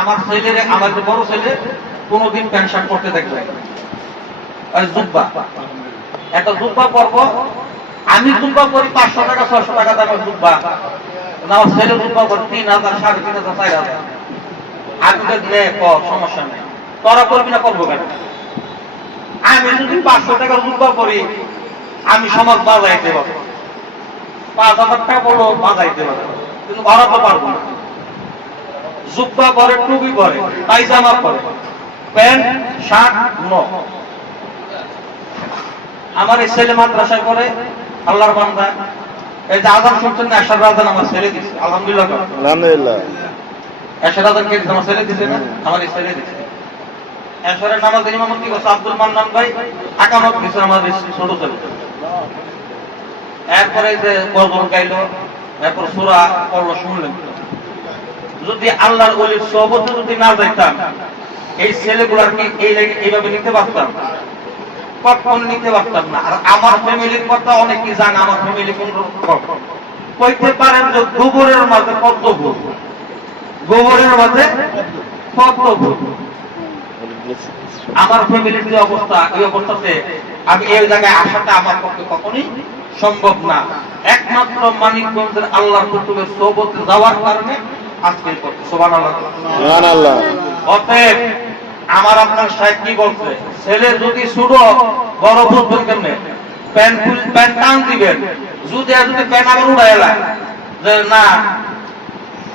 আমার ছেলে, আমার যে বড় ছেলে, কোনোদিন প্যান্ট শার্ট পরতে দেখবে জুব্বা। একটা জুব্বা পরব, আমি জুব্বা পরি পাঁচশো টাকা ছশো টাকা দামের জুব্বা। না ছেলে জুব্বা পরে তিন হাজার, সাড়ে তিন হাজার, চার হাজার। আমি তো নে কর সমস্যা নেই। তোরা করবি না, করব কেন? আমি যদি পাঁচশো টাকার জুব্বা করি আমি সমাজ বাজাইতে পারব। পাঁচ হাজার টাকা বলো বাজাইতে পারব। কিন্তু বাড়াতে পারব না। জুব্বা পরে টুপি পরে পায়জামা পরে। প্যান্ট শার্ট ন আমার এই ছেলে মাদ্রাসায় পড়ে আল্লাহর বান্দা। এই যে আজান শুনছেন না এসার রাজান আমার ছেলে দিচ্ছে আলহামদুলিল্লাহ আলহামদুলিল্লাহ। এসার রাজান কে আমার ছেলে দিচ্ছে না? আমার এই ছেলে দিচ্ছে এসারের নামাজ ইমামতি করছে আব্দুল মান্নান ভাই। আকামত দিচ্ছে আমার ছোট ছেলে। এরপরে যে গজল গাইলো এরপর সুরা পড়ল শুনলেন। যদি আল্লাহর অলির সহবতে যদি না যাইতাম, এই ছেলেগুলার কি এই এইভাবে নিতে পারতাম? কখন নিতে পারতাম না। আর আমার ফ্যামিলির কথা অনেকে জানে, আমার ফ্যামিলি কোন কইতে পারেন যে গোবরের মাঝে কত ভুল গোবরের মাঝে কত ভুল আমার ফ্যামিলির যে অবস্থা, এই অবস্থাতে আমি এই জায়গায় আসাটা আমার পক্ষে কখনই সম্ভব না। একমাত্র মানিকগঞ্জের আল্লাহর কুতুবের সোবতে যাওয়ার কারণে আজকে সোবান আল্লাহ অতএব আমার আপনার সাহেব কি বলছে? ছেলে যদি বড় কেমনে? ফুল টান দিবেন। যদি যদি আবার উড়াই যে না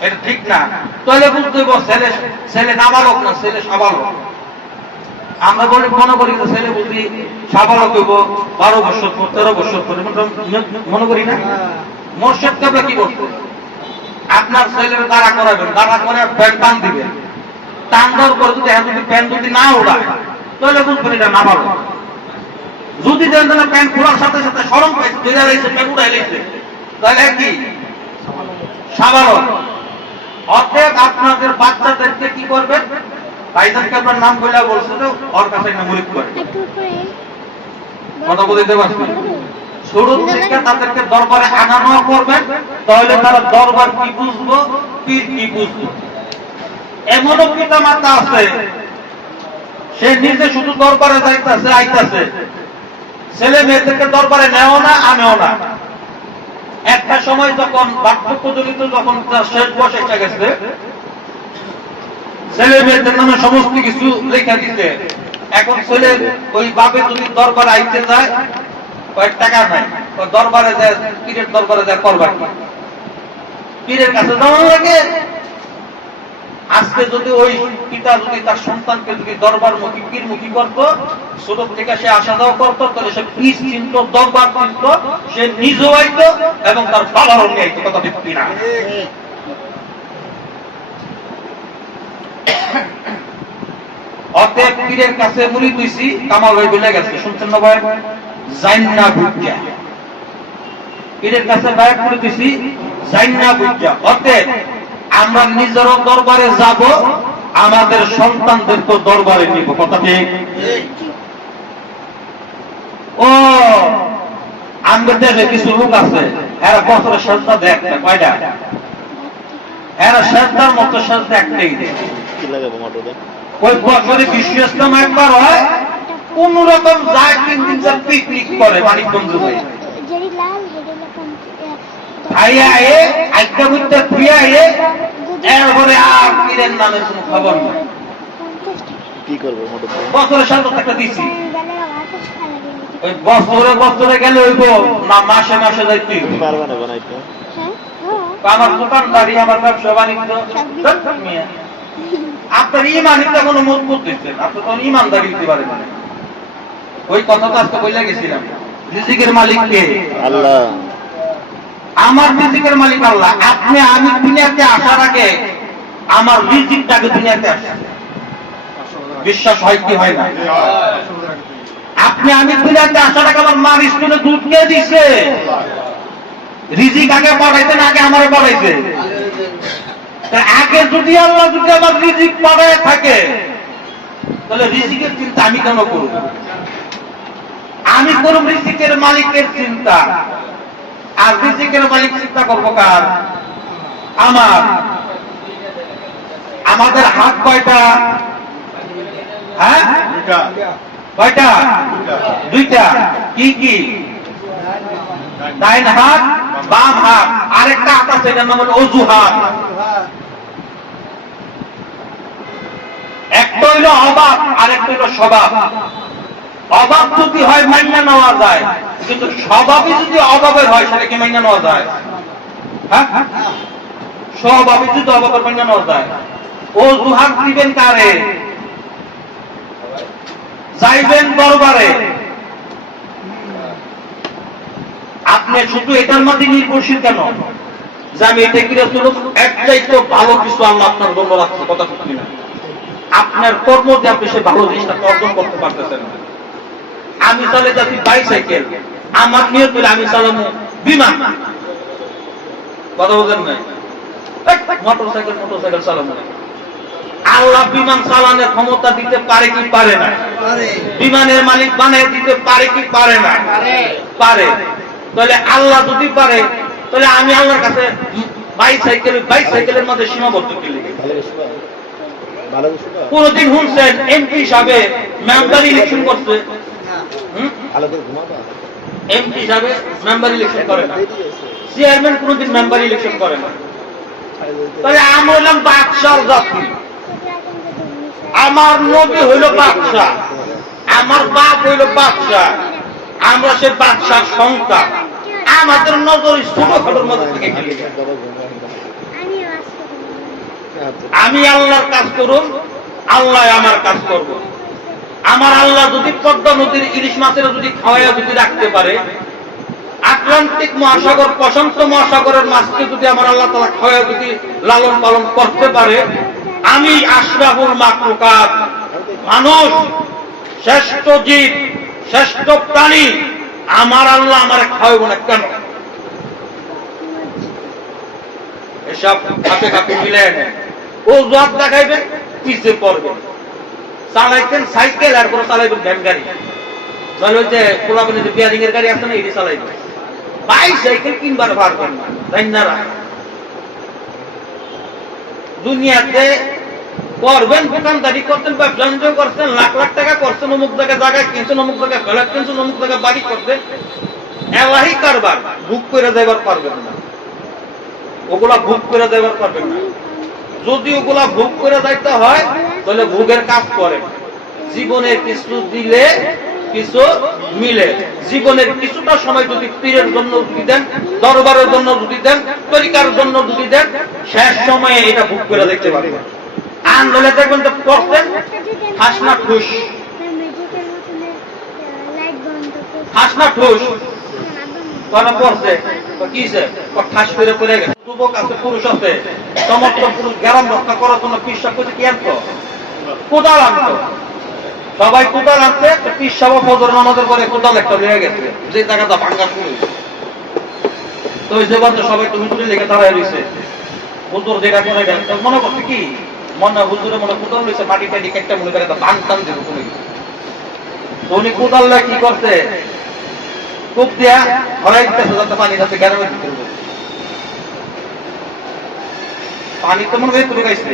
এটা ঠিক না তাহলে বুঝতে ছেলে ছেলে নাবালক না ছেলে সাবালক। আমরা বলি মনে করি যে ছেলে বুঝি সাবালক হইব বারো বছর তেরো বছর পর। মনে করি না? মোর্শেদ কাবলা কি করতো আপনার ছেলের দাঁড়া করাবেন দাঁড়া করে প্যান্ট টান দিবেন। টান দেওয়ার পরে যদি এখন যদি প্যান্ট যদি না উড়ায় তাহলে বুঝবেন এটা না ভালো যদি দেন তাহলে প্যান্ট খোলার সাথে সাথে সরম পাইছে ধরে লাইছে প্যান্ট উড়াই লাইছে তাহলে কি? সাধারণ অতএব আপনাদের বাচ্চাদেরকে কি করবেন ভাইজানকে আপনার নাম বইলা বলছে তো ওর কাছে একটা মুরিদ করে। কথা বলতে পারছি? শুরু থেকে তাদেরকে দরবারে আনানো করবেন, তাহলে তারা দরবার কি বুঝব, পীর কি বুঝব? এমনও পিতা মাতা আছে, সে নিজে শুধু দরবারে যাইতেছে, আইতাছে। ছেলে মেয়েদেরকে দরবারে নেও না, আনেও না। একটা সময় যখন বার্ধক্য জনিত যখন তার শেষ বয়স এসে গেছে, ছেলে মেয়েদের নামে সমস্ত কিছু লেখা দিতে এখন ছেলে ওই বাপে যদি দরবারে আইতে যায় কয়েক টাকা নাই। দরবারে যায় পীরের দরবারে যায় করবার কি পীরের কাছে যাওয়া লাগে। আজকে যদি ওই পিতা যদি তার সন্তানকে যদি দরবার মুখী পীর মুখী করত ছোট থেকে সে আসা যাওয়া করত, তাহলে সে পীর চিন্ত, দরবার চিন্ত, সে নিজেও আইত এবং তার বাবারও নিয়ে আইত, কথা ঠিক কিনা? অতএব পীরের কাছে মুড়ি তুইছি কামাল ভাই বলে গেছে। শুনছেন না ভাই? জাইন্না পীরের কাছে বায়াত করে দিছি জাইন্না বুঝা অতএব আমরা নিজেরও দরবারে যাব আমাদের সন্তানদের তো দরবারে নিব। কথা ঠিক? ও আমাদের দেশে কিছু লোক আছে এরা বছরের সাজদা দেখ না কয়টা? এরা সাজদার মতো সাজদা একটাই। দেয় ওই বছরে বিশ্ব ইসলাম একবার হয় কোন রকম যায় তিন দিন চার পিকনিক করে মানিক বন্ধু হয়ে মাসে মাসে যাইতে আমার দোকান দাঁড়িয়ে আমার ব্যবসা বাণিজ্য আপনার ইমান এটা কোনো মজবুত দিচ্ছেন আপনি ইমান ইমানদারি দিতে পারেন ওই কথা তো আজকে বলে গেছিলাম। রিজিকের মালিক কে? আল্লাহ। আমার রিজিকের মালিক আল্লাহ। আপনি আমি দুনিয়াতে আসার আগে আমার রিজিকটাকে দুনিয়াতে আসে। বিশ্বাস হয় কি হয় না? আপনি আমি দুনিয়াতে আসার আগে আমার মার স্কুলে দুধ কে দিছে? রিজিক আগে পাঠাইতেন আগে আমার পাঠাইছে আগে যদি আল্লাহ যদি আমার রিজিক পাঠায় থাকে তাহলে রিজিকের চিন্তা আমি কেন করব? আমি করব রিজিকের মালিকের চিন্তা। আর রিজিকের মালিক চিন্তা করব কার আমার আমাদের হাত কয়টা? হ্যাঁ? কয়টা? দুইটা। কি কি? ডাইন হাত বাম হাত। আরেকটা হাত আছে এটার নাম হলো অজু হাত একটা হইল অবাক আরেকটা হইল স্বভাব। অভাব যদি হয়, মাইনা নেওয়া যায়। কিন্তু স্বভাবই যদি অভাবের হয়, সেটা কি মাইনা নেওয়া যায়? হ্যাঁ? স্বভাবই যদি অভাবের মাইনা নেওয়া যায়। ও দুহাত দিবেন কারে? যাইবেন দরবারে। আপনি শুধু এটার মধ্যে নির্ভরশীল কেন? যে আমি এটা কিনে তুলব একটাই তো ভালো কিছু আল্লাহ আপনার জন্য রাখছে, কথা ঠিক না। আপনার কর্ম দিয়ে আপনি সে ভালো জিনিসটা অর্জন করতে পারতেছেন না। আমি চালে যাচ্ছি বাইসাইকেল। আমার নিয়ত হলে আমি চালাবো বিমান কথা বলছেন না মোটর সাইকেল মোটর সাইকেল চালাবো আল্লাহ বিমান চালানোর ক্ষমতা দিতে পারে কি পারে না? বিমানের মালিক বানিয়ে দিতে পারে কি পারে না? পারে। তাহলে আল্লাহ যদি পারে তাহলে আমি আল্লাহর কাছে বাইসাইকেল বাইসাইকেলের মধ্যে সীমাবদ্ধ কি কোনদিন শুনছেন এমপি হিসাবে মেম্বার ইলেকশন করছে এমপি মেম্বার ইলেকশন করে না। চেয়ারম্যান কোনদিন মেম্বার ইলেকশন করে না। তাহলে আমি জাতি। আমার নবী হইল বাদশাহ। আমার বাপ হইল বাদশাহ। আমরা সে বাদশার সন্তান। আমাদের নজর ছোট খাটোর মধ্যে থেকে আমি আল্লাহর কাজ করুন, আল্লাহ আমার কাজ করব আমার আল্লাহ যদি পদ্মা নদীর ইলিশ মাছের যদি খাওয়াইয়া যদি রাখতে পারে, আটলান্টিক মহাসাগর, প্রশান্ত মহাসাগরের মাছকে যদি আমার আল্লাহ তালা খাওয়াইয়া যদি লালন পালন করতে পারে, আমি আশরাফুল মাকলুকাত মানুষ, শ্রেষ্ঠ জীব, শ্রেষ্ঠ প্রাণী, আমার আল্লাহ আমার খাওয়াইব না কেন? এসব হাতে কাপে মিলে ও জোয়ার দেখাইবে পিছে পড়বে চালাইতেন সাইকেল আর কোনো চালাইবেন ভ্যান গাড়ি। তাহলে যে পোলাবেন যে বিয়ারিং এর গাড়ি আছে না, এটি চালাইবেন। বাইসাইকেল কিনবার পারবেন না দুনিয়াতে করবেন, দোকানদারি করতেন ব্যবসা বাণিজ্য করছেন, লাখ লাখ টাকা করছেন, অমুক জায়গায় জায়গায় কিনছেন, অমুক জায়গায় ফ্ল্যাট কিনছেন, অমুক জায়গায় বাড়ি করছেন। এলাহি কারবার বুক করে দেবার পারবেন না। ওগুলা বুক করে দেবার পারবেন না। যদি ওগুলা ভোগ করে যাইতে হয় তাহলে ভোগের কাজ করে। জীবনের কিছু দিলে কিছু মিলে। জীবনের কিছুটা সময় যদি পীরের জন্য যদি দেন, দরবারের জন্য যদি দেন, তরিকার জন্য যদি দেন, শেষ সময়ে এটা ভোগ করে দেখতে পারবেন। পুরুষ আছে। সমস্ত পুরুষ গ্রাম রক্ষা করার জন্য পিসা করছে কি আনতো কোদাল আনতো। সবাই কোদাল আনছে পিসা ফজর নামাজের পরে কোদাল একটা হয়ে গেছে। যে জায়গাটা ভাঙ্গা শুরু তো ওই যে সবাই তুমি তুলে লেগে দাঁড়ায় রয়েছে। হুজুর যেটা করে, তো মনে করছে কি? মনে হুজুরে মনে কোদাল রয়েছে, মাটি টাটি একটা মনে করে ভাঙ টান দেবো তুমি উনি কোদাল কি করছে? কূপ দিয়া ধরাই দিতেছে, যাতে পানি যাতে গ্যারামের ভিতরে পানি তো মনে হয় তুমি গাইছে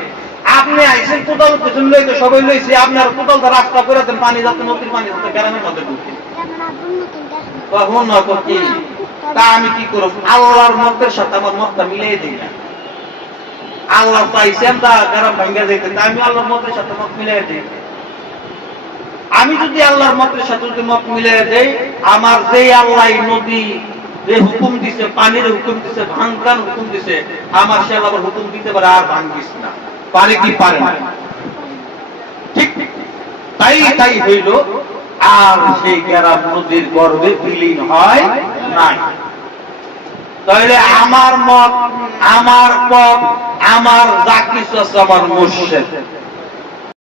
আপনি আইসেন কোদাল পেছন লইতে সবাই লইছে, আপনার কোদালটা রাস্তা করে দেন, পানি যাতে নদীর পানি যাতে গ্যারামের মধ্যে ঢুকে দেখো তখন কি? তা আমি কি করব? আল্লাহর মতের সাথে আমার মতটা মিলিয়ে দিই না। আল্লাহ চাইছেন, তা গ্যারাম ভাঙ্গা যাইতে, তা আমি আল্লাহর মতের সাথে মত মিলিয়ে দিই। আমি যদি আল্লাহর মতের সাথে যদি মত মিলিয়ে দেই, আমার যে আল্লাহ নদী যে হুকুম দিছে, পানির হুকুম দিছে ভাঙার হুকুম দিছে, আমার সে আল্লাহর হুকুম দিতে পারে, আর ভাঙ্গিস না। পারে কি পারে না। ঠিক তাই তাই হইল, আর সেই গ্যারাম নদীর গর্ভে বিলীন হয় নাই। তাহলে আমার মত, আমার পথ, আমার যা কিছু আছে আমার মুর্শেদ।